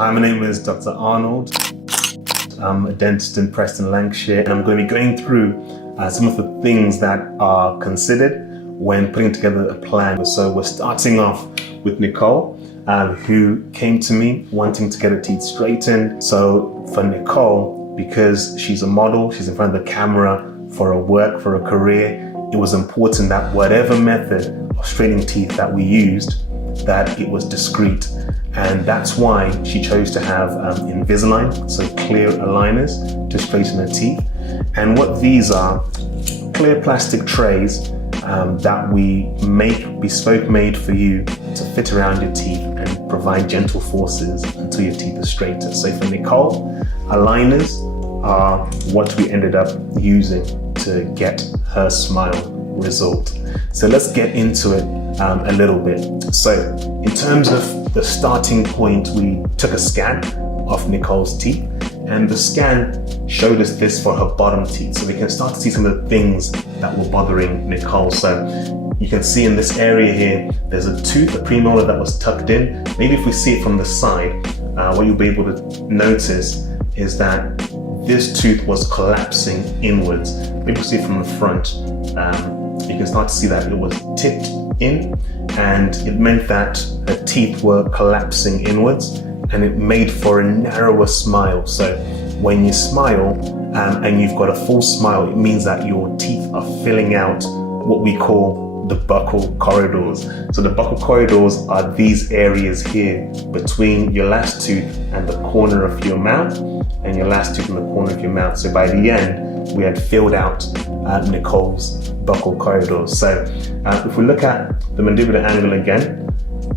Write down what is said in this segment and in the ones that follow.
Hi, my name is Dr. Arnold. I'm a dentist in Preston, Lancashire, and I'm going to be going through some of the things that are considered when putting together a plan. So we're starting off with Nicole, who came to me wanting to get her teeth straightened. So for Nicole, because she's a model, she's in front of the camera for her work, for her career, it was important that whatever method of straightening teeth that we used, that it was discreet. And that's why she chose to have Invisalign, so clear aligners to straighten her teeth. And what these are, clear plastic trays that we make bespoke made for you to fit around your teeth and provide gentle forces until your teeth are straighter. So for Nicole, aligners are what we ended up using to get her smile result. So let's get into it a little bit. So in terms of the starting point, we took a scan of Nicole's teeth, and the scan showed us this for her bottom teeth. So we can start to see some of the things that were bothering Nicole. So you can see in this area here, there's a tooth, a premolar that was tucked in. Maybe if we see it from the side, what you'll be able to notice is that this tooth was collapsing inwards. Maybe see it from the front. You can start to see that it was tipped in, and it meant that her teeth were collapsing inwards, and it made for a narrower smile. So when you smile and you've got a full smile, it means that your teeth are filling out what we call the buccal corridors. So the buccal corridors are these areas here between your last tooth and the corner of your mouth, and your last tooth and the corner of your mouth. So by the end, we had filled out Nicole's buccal corridors. So if we look at the mandibular angle again,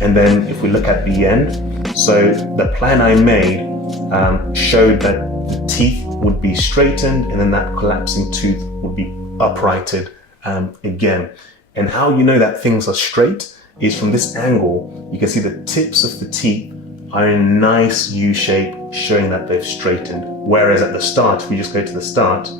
and then if we look at the end, so the plan I made showed that the teeth would be straightened, and then that collapsing tooth would be uprighted again. And how you know that things are straight is from this angle. You can see the tips of the teeth are in a nice U shape, showing that they've straightened. Whereas at the start, if we just go to the start,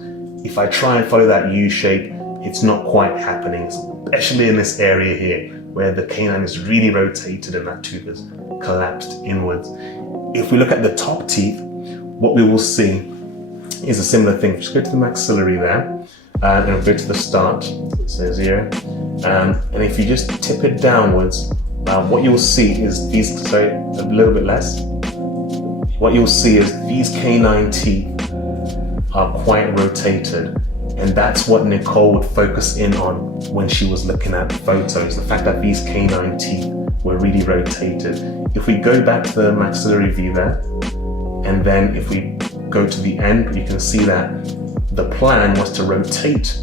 if I try and follow that U shape, it's not quite happening, especially in this area here, where the canine is really rotated and that tooth is collapsed inwards. If we look at the top teeth, what we will see is a similar thing. Just go to the maxillary there, and we'll go to the start, it says here, and if you just tip it downwards, what you'll see is these, sorry, a little bit less. What you'll see is these canine teeth are quite rotated, and that's what Nicole would focus in on when she was looking at photos, the fact that these canine teeth were really rotated. If we go back to the maxillary view there, and then if we go to the end, you can see that the plan was to rotate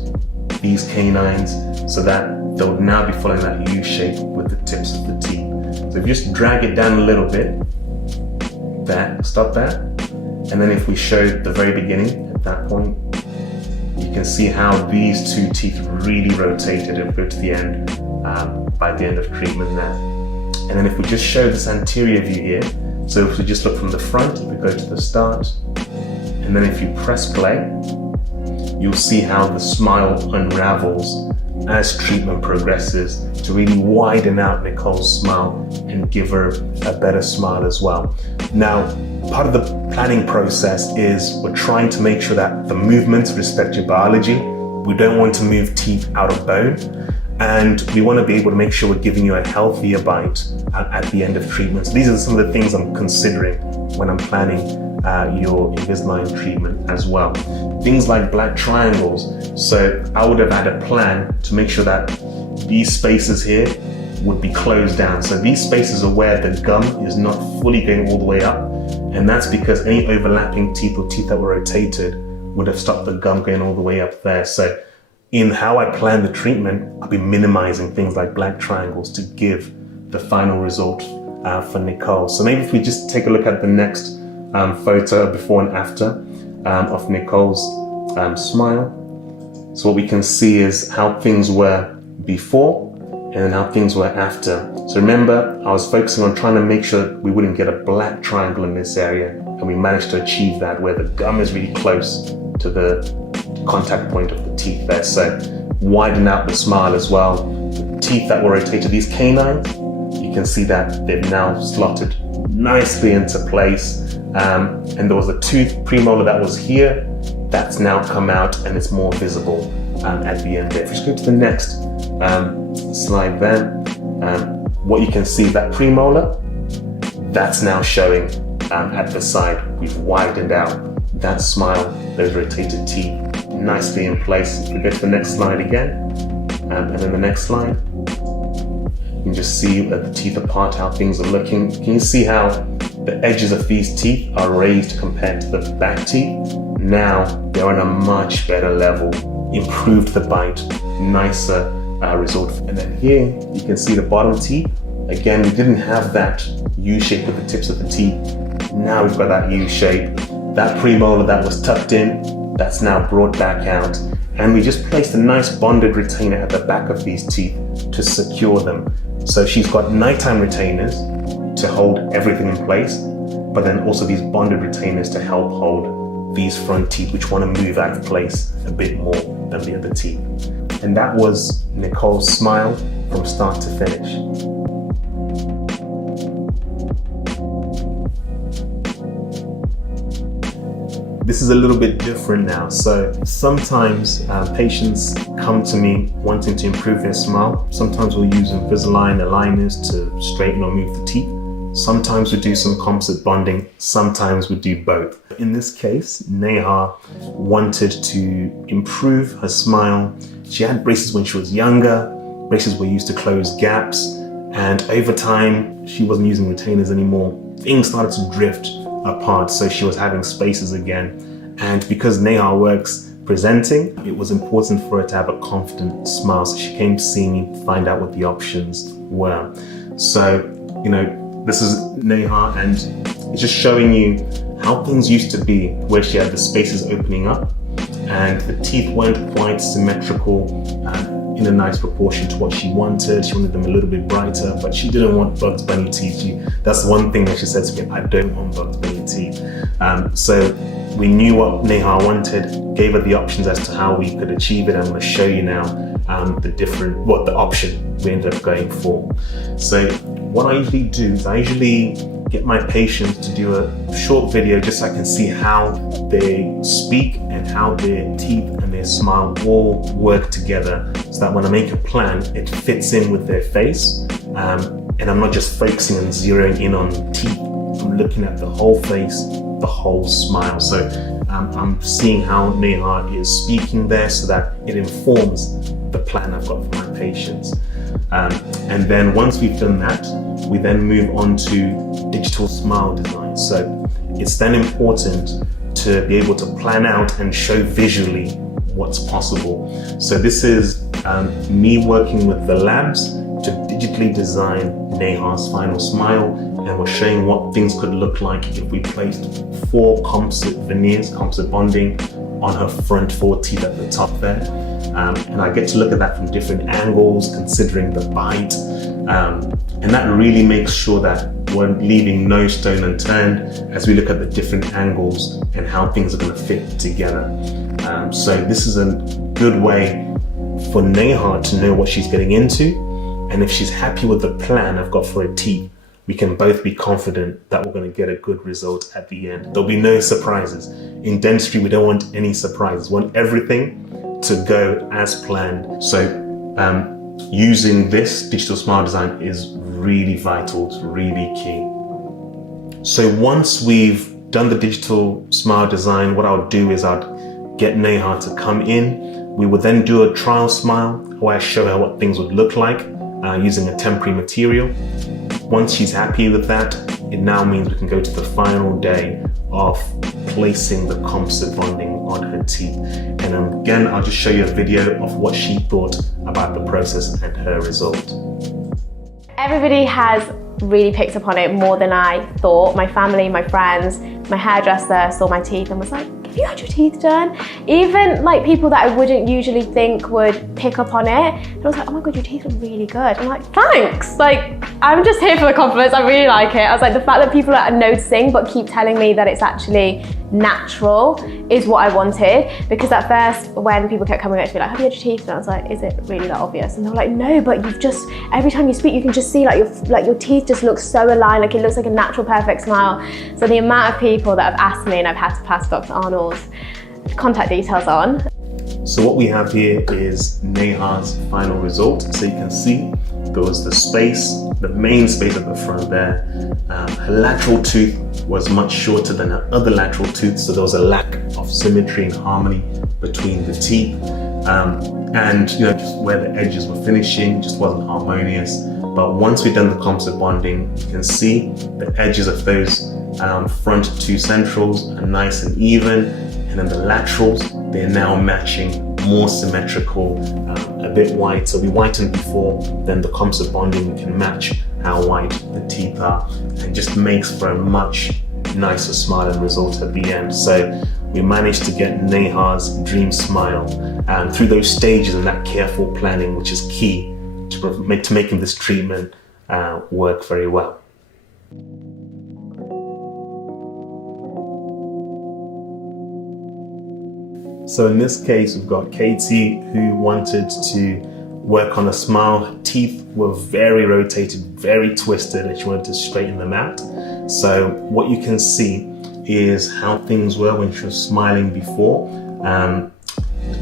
these canines so that they would now be following that U shape with the tips of the teeth. So if you just drag it down a little bit, there, stop there, and then if we show the very beginning at that point, you can see how these two teeth really rotated and go to the end by the end of treatment there. And then if we just show this anterior view here, so if we just look from the front, if we go to the start, and then if you press play, you'll see how the smile unravels as treatment progresses to really widen out Nicole's smile and give her a better smile as well. Now, part of the planning process is we're trying to make sure that the movements respect your biology. We don't want to move teeth out of bone, and we want to be able to make sure we're giving you a healthier bite at the end of treatment. So these are some of the things I'm considering when I'm planning your Invisalign treatment as well. Things like black triangles. So I would have had a plan to make sure that these spaces here would be closed down. So these spaces are where the gum is not fully going all the way up, and that's because any overlapping teeth or teeth that were rotated would have stopped the gum going all the way up there. So in how I plan the treatment, I'll be minimizing things like black triangles to give the final result for Nicole. So maybe if we just take a look at the next photo before and after of Nicole's smile. So what we can see is how things were before and then how things were after. So remember, I was focusing on trying to make sure we wouldn't get a black triangle in this area, and we managed to achieve that where the gum is really close to the contact point of the teeth there. So widen out the smile as well. The teeth that were rotated, these canines, you can see that they've now slotted nicely into place. And there was a tooth premolar that was here, that's now come out and it's more visible at the end there. If we just go to the next slide then, what you can see, that premolar, that's now showing at the side. We've widened out that smile, those rotated teeth, nicely in place. If we go to the next slide again, and then the next slide, you can just see the teeth apart, how things are looking. Can you see how the edges of these teeth are raised compared to the back teeth? Now they're on a much better level, improved the bite, nicer result. And then here you can see the bottom teeth. Again, we didn't have that U shape with the tips of the teeth. Now we've got that U shape. That premolar that was tucked in, that's now brought back out. And we just placed a nice bonded retainer at the back of these teeth to secure them. So she's got nighttime retainers to hold everything in place, but then also these bonded retainers to help hold these front teeth, which want to move out of place a bit more than the other teeth. And that was Nicole's smile from start to finish. This is a little bit different now. So sometimes patients come to me wanting to improve their smile. Sometimes we'll use Invisalign aligners to straighten or move the teeth. Sometimes we do some composite bonding. Sometimes we do both. In this case, Neha wanted to improve her smile. She had braces when she was younger. Braces were used to close gaps. And over time, she wasn't using retainers anymore. Things started to drift apart, so she was having spaces again. And because Neha works presenting, it was important for her to have a confident smile. So she came to see me to find out what the options were. So, this is Neha, and it's just showing you how things used to be, where she had the spaces opening up and the teeth weren't quite symmetrical in a nice proportion to what she wanted. She wanted them a little bit brighter, but she didn't want Bugs Bunny teeth. That's one thing that she said to me, I don't want Bugs Bunny teeth. So we knew what Neha wanted, gave her the options as to how we could achieve it. I'm going to show you now the option we ended up going for. So what I usually do is I usually get my patients to do a short video just so I can see how they speak and how their teeth and their smile all work together, so that when I make a plan, it fits in with their face. And I'm not just focusing and zeroing in on teeth. I'm looking at the whole face, the whole smile. So I'm seeing how Neha is speaking there so that it informs the plan I've got for my patients. And then once we've done that, we then move on to digital smile design. So it's then important to be able to plan out and show visually what's possible. So this is me working with the labs to digitally design Neha's final smile, and we're showing what things could look like if we placed 4 composite veneers, composite bonding, on her front 4 teeth at the top there. And I get to look at that from different angles, considering the bite. And that really makes sure that we're leaving no stone unturned as we look at the different angles and how things are going to fit together. So this is a good way for Neha to know what she's getting into. And if she's happy with the plan I've got for her teeth, we can both be confident that we're going to get a good result at the end. There'll be no surprises. In dentistry, we don't want any surprises. We want everything to go as planned. So using this digital smile design is really vital, it's really key. So once we've done the digital smile design, what I'll do is I'd get Neha to come in. We would then do a trial smile where I show her what things would look like using a temporary material. Once she's happy with that, it now means we can go to the final day of placing the composite bonding on her teeth. And again, I'll just show you a video of what she thought about the process and her result. Everybody has really picked up on it more than I thought. My family, my friends, my hairdresser saw my teeth and was like, you had your teeth done? Even like people that I wouldn't usually think would pick up on it. And I was like, oh my God, your teeth look really good. I'm like, thanks. Like, I'm just here for the compliments. I really like it. I was like, the fact that people are noticing but keep telling me that it's actually natural is what I wanted. Because at first, when people kept coming up to me like, have you had your teeth? And I was like, is it really that obvious? And they were like, no, but you've just, every time you speak, you can just see like your teeth just look so aligned. Like it looks like a natural, perfect smile. So the amount of people that have asked me and I've had to pass Dr. Arnold's contact details on. So what we have here is Neha's final result. So you can see there was the space, the main space at the front there. Her lateral tooth was much shorter than her other lateral tooth, so there was a lack of symmetry and harmony between the teeth. And just where the edges were finishing just wasn't harmonious. But once we've done the composite bonding, you can see the edges of those front two centrals are nice and even, and then the laterals, they're now matching, more symmetrical, a bit white. So we whitened before, then the composite bonding, we can match how white the teeth are, and just makes for a much nicer smiling result at the end. So we managed to get Neha's dream smile through those stages and that careful planning, which is key to making this treatment work very well. So in this case, we've got Katie who wanted to work on a smile. Her teeth were very rotated, very twisted, and she wanted to straighten them out. So what you can see is how things were when she was smiling before.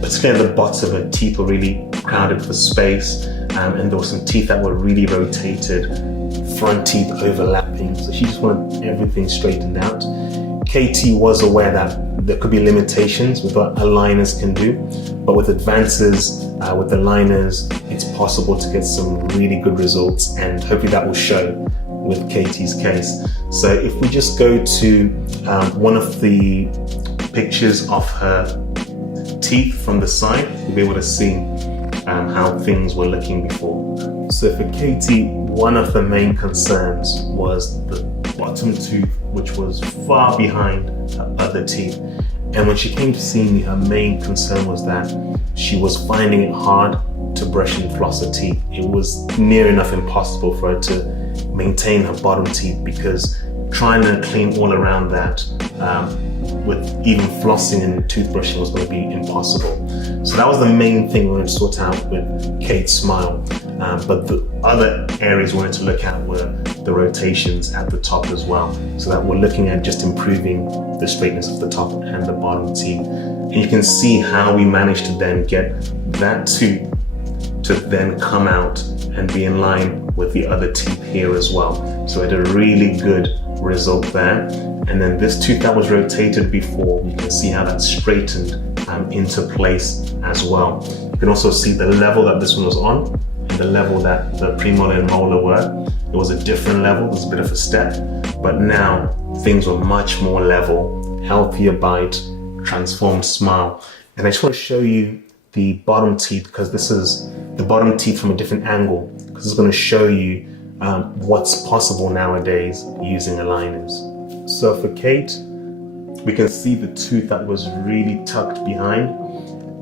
Particularly at the bottom, her teeth were really crowded for space, and there were some teeth that were really rotated, front teeth overlapping. So she just wanted everything straightened out. Katie was aware that there could be limitations with what aligners can do, but with advances with the liners, it's possible to get some really good results, and hopefully that will show with Katie's case. So if we just go to one of the pictures of her teeth from the side, you'll be able to see how things were looking before. So for Katie, one of the main concerns was the bottom tooth, which was far behind her other teeth. And when she came to see me, her main concern was that she was finding it hard to brush and floss her teeth. It was near enough impossible for her to maintain her bottom teeth, because trying to clean all around that with even flossing and toothbrushing was going to be impossible. So that was the main thing we wanted to sort out with Kate's smile. But the other areas we wanted to look at were the rotations at the top as well, so that we're looking at just improving the straightness of the top and the bottom teeth. And you can see how we managed to then get that tooth to then come out and be in line with the other teeth here as well. So we had a really good result there. And then this tooth that was rotated before, you can see how that straightened into place as well. You can also see the level that this one was on and the level that the premolar and molar were. It was a different level, it was a bit of a step, but now things were much more level, healthier bite, transformed smile. And I just want to show you the bottom teeth, because this is the bottom teeth from a different angle, because it's going to show you what's possible nowadays using aligners. So for Kate, we can see the tooth that was really tucked behind.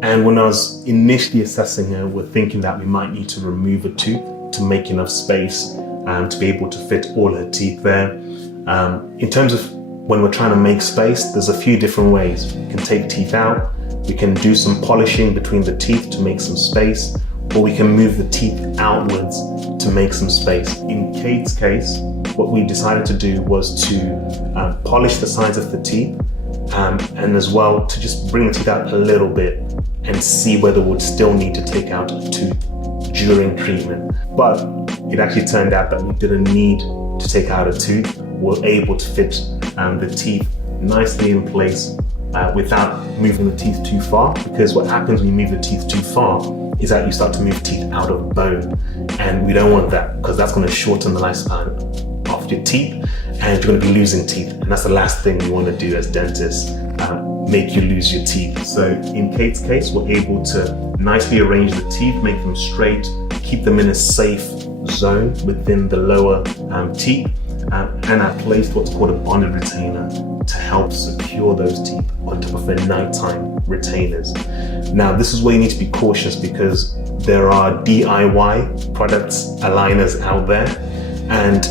And when I was initially assessing her, we're thinking that we might need to remove a tooth to make enough space to be able to fit all her teeth there. In terms of when we're trying to make space, there's a few different ways. We can take teeth out, we can do some polishing between the teeth to make some space, or we can move the teeth outwards to make some space. In Kate's case, what we decided to do was to polish the sides of the teeth, and as well to just bring the teeth out a little bit and see whether we'd still need to take out a tooth during treatment. But it actually turned out that we didn't need to take out a tooth. We're able to fit the teeth nicely in place without moving the teeth too far, because what happens when you move the teeth too far is that you start to move teeth out of bone, and we don't want that, because that's going to shorten the lifespan of your teeth and you're going to be losing teeth, and that's the last thing we want to do as dentists, make you lose your teeth. So in Kate's case, we're able to nicely arrange the teeth, make them straight, keep them in a safe zone within the lower teeth, and I placed what's called a bonded retainer to help secure those teeth on top of their nighttime retainers. Now, this is where you need to be cautious because there are DIY products, aligners out there, and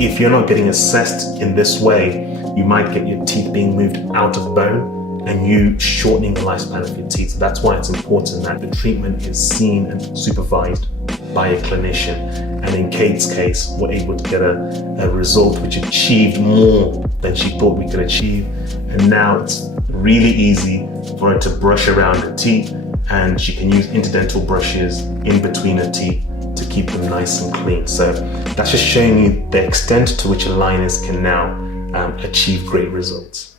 if you're not getting assessed in this way, you might get your teeth being moved out of bone and you shortening the lifespan of your teeth. So that's why it's important that the treatment is seen and supervised by a clinician. And in Kate's case, we're able to get a result which achieved more than she thought we could achieve. And now it's really easy for her to brush around her teeth, and she can use interdental brushes in between her teeth to keep them nice and clean. So that's just showing you the extent to which aligners can now achieve great results.